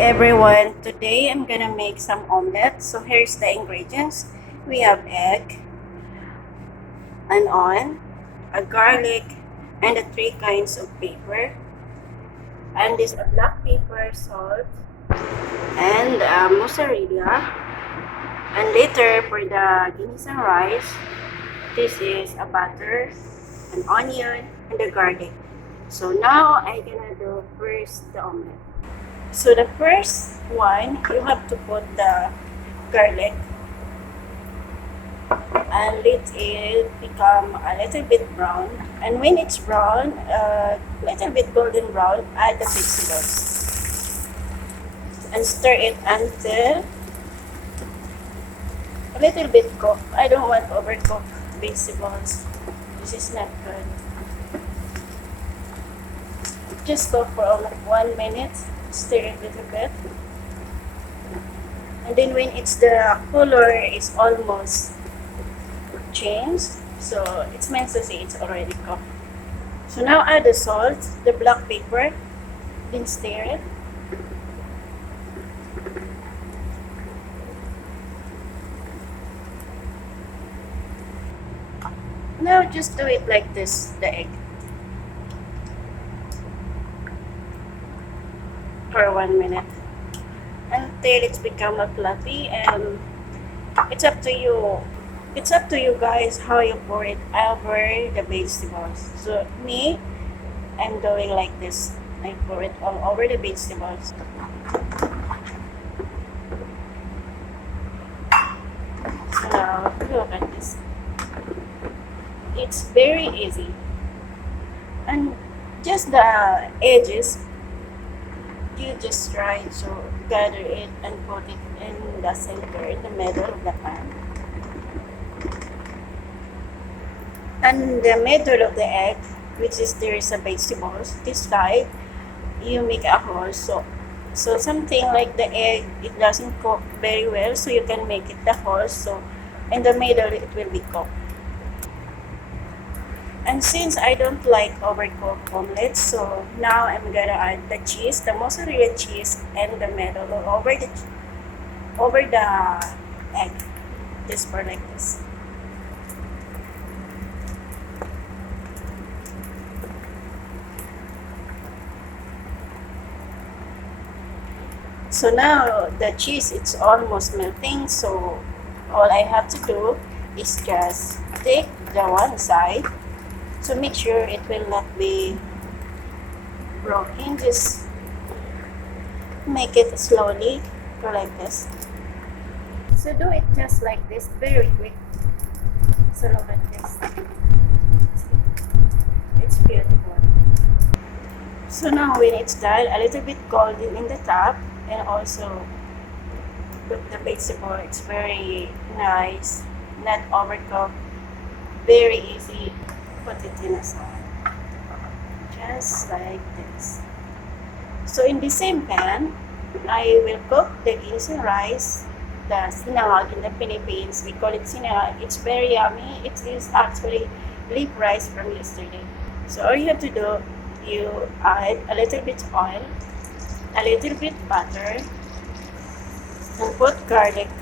everyone, today I'm gonna make some omelette. So here's the ingredients. We have egg, an onion, a garlic, and the three kinds of pepper. And this a black pepper, salt, and mozzarella. And later for the ginisang rice, this is a butter, an onion, and the garlic. So now I'm gonna do first the omelette. So the first one, you have to put the garlic and let it become a little bit brown. And when it's brown, little bit golden brown, add the vegetables and stir it until a little bit cooked. I don't want overcooked vegetables. This is not good. Just cook for only 1 minute. Stir it a little bit. And then when it's the color is almost changed, so it's meant to say it's already cooked. So now add the salt, the black pepper, then stir it. Now just do it like this, the egg. For 1 minute until it's become a fluffy, and it's up to you. It's up to you guys how you pour it over the vegetables. So me, I'm doing like this. I pour it all over the vegetables. So now look at this. It's very easy, and just the edges, you just try to gather it and put it in the center, in the middle of the pan. And the middle of the egg, which is there is a vegetables, this side, you make a hole. So something like the egg, it doesn't cook very well, so you can make it the hole. So in the middle, it will be cooked. And since I don't like overcooked omelette, so now I'm gonna add the cheese, the mozzarella cheese, and the middle over the egg. This part like this. So now the cheese it's almost melting. So all I have to do is just take the one side. So make sure it will not be broken. Just make it slowly, go like this. So do it just like this, very quick. So look at this. It's beautiful. So now when it's done, a little bit golden in the top, and also with the vegetable, it's very nice, not overcooked, very easy. Put it in a side, just like this. So in the same pan, I will cook the ginisang rice, the sinangag in the Philippines. We call it sinangag. It's very yummy. It is actually leaf rice from yesterday. So all you have to do, you add a little bit oil, a little bit butter, and put garlic.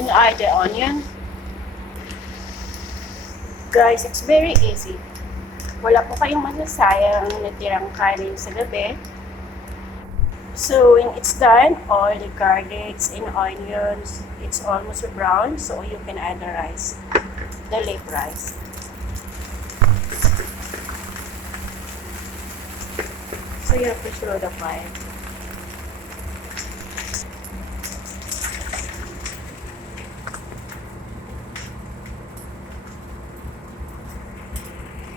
And add the onion. Guys, it's very easy. Wala po kayong masasayang natirang kanin sa gabi. So when it's done, all the garlics and onions, it's almost brown, so you can add the rice, the leaf rice. So you have to slow the fire.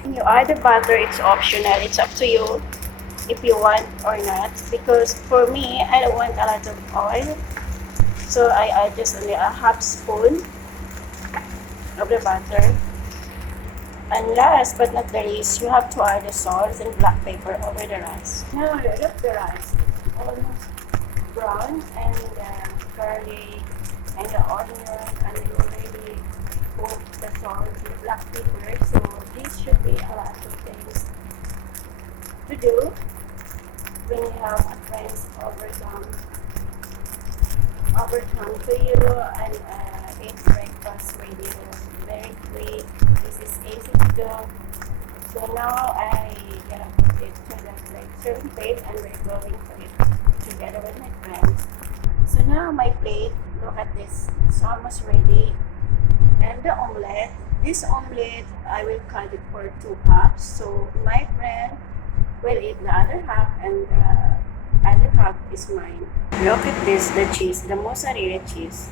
When you add the butter, it's optional. It's up to you if you want or not. Because for me, I don't want a lot of oil. So I add just only a half spoon of the butter. And last but not the least, you have to add the salt and black pepper over the rice. Now look the rice. It's almost brown, and the garlic and the onion salt, the black pepper. So this should be a lot of things to do when you have a friend overcome to you and eat breakfast with you very quick. This is easy to do. So now I gonna put it to the serving plate and we're going to eat together with my friends. So now my plate, look at this, it's almost ready. And the omelette, this omelette I will cut it for 2 halves. So my friend will eat the other half and the other half is mine. Look at this, the cheese, the mozzarella cheese.